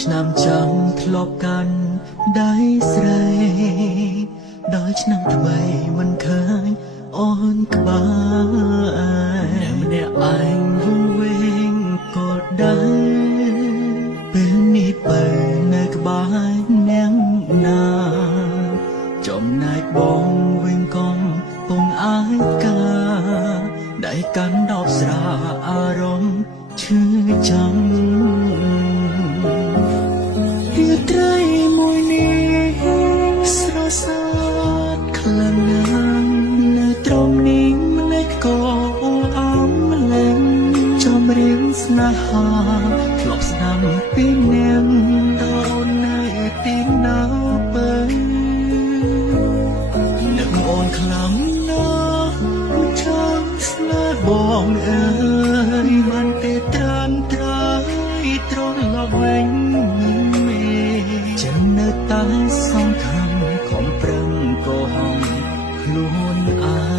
ឆ្នាំចាំធ្លាប់កាន់ដៃស្រីដល់ឆ្នាំថ្មីមិនឃើញអូនក្បែរម្នាក់ឯងវងវែងក៏ដែរពេលនេះបើនៅក្បែរអ្នកណាចំណែកបងវិញកំពុងអាយកាដៃកាន់ដបស្រាអារម្មណ៍ឈឺចាំរាត្រីមួយនេះស្រសើតខ្លាំងណាស់នៅត្រង់នេះម្លេះក៏អមម្លេះចំរៀងស្នេហាធ្លាប់ស្ដាប់ពីអ្នកតើអូននៅទីណាបើនឹកអូនខ្លាំងណាស់ចង់ស្នេហ៍បងអើយបានទេត្រានត្រើយត្រឡប់វិញចិននៅតែសង្ឃឹមខំប្រឹងក៏ហងខ្លួនឯ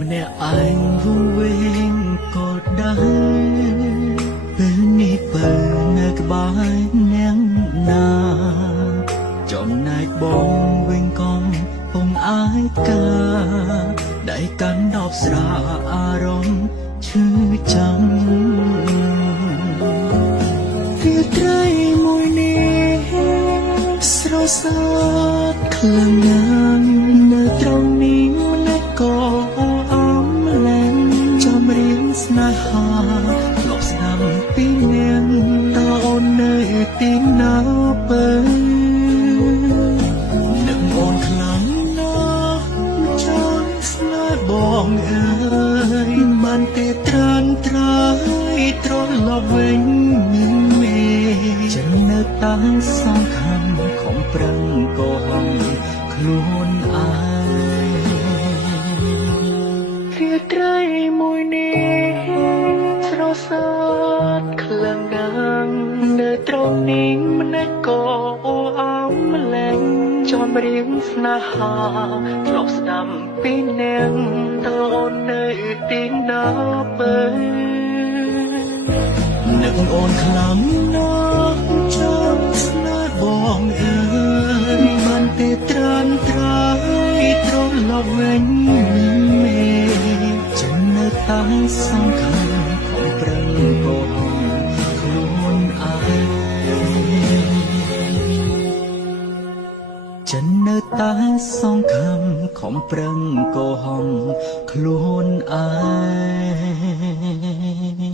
ម្នាក់ឯងវងវែងក៏ដែរពេលនេះបើនៅក្បែរអ្នកណាចំណែកបងវិញកំពុងអាយកាដៃកាន់ដបស្រាអារម្មណ៍ឈឺចាំរាត្រីមួយនេះស្រសើតខ្លាំងណាស់នៅត្រង់នេះម្លេះក៏ស្នេហាធ្លាប់ស្ដាប់ពីអ្នកតើអូននៅទីណាបើនឹកអូនខ្លាំងណាស់ចង់ស្នេហ៍បងអើយបានទេត្រានត្រើយត្រឡប់វិញចិននៅតែសង្ឃឹមខំប្រឹងក៏ហងខ្លួនឯងរាត្រីមួយនេះស្រសើតខ្លាំងណាស់នៅត្រង់នេះម្លេះក៏អមម្លេះចំរៀងស្នេហាធ្លាប់ស្ដាប់ពីអ្នកតើអូននៅទីណាបើនឹកអូនខ្លាំងណាស់ចង់ស្នេហ៍បងអើយបានទេត្រានត្រើយត្រឡប់វិញចិននៅតែសង្ឃឹមខំប្រឹងក៏ហងខ្លួនឯងចិននៅតែសង្ឃឹមខំប្រឹងក៏ហងខ្លួនឯ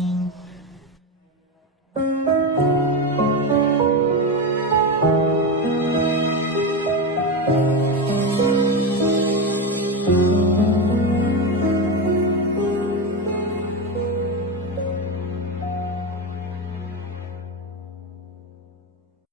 ង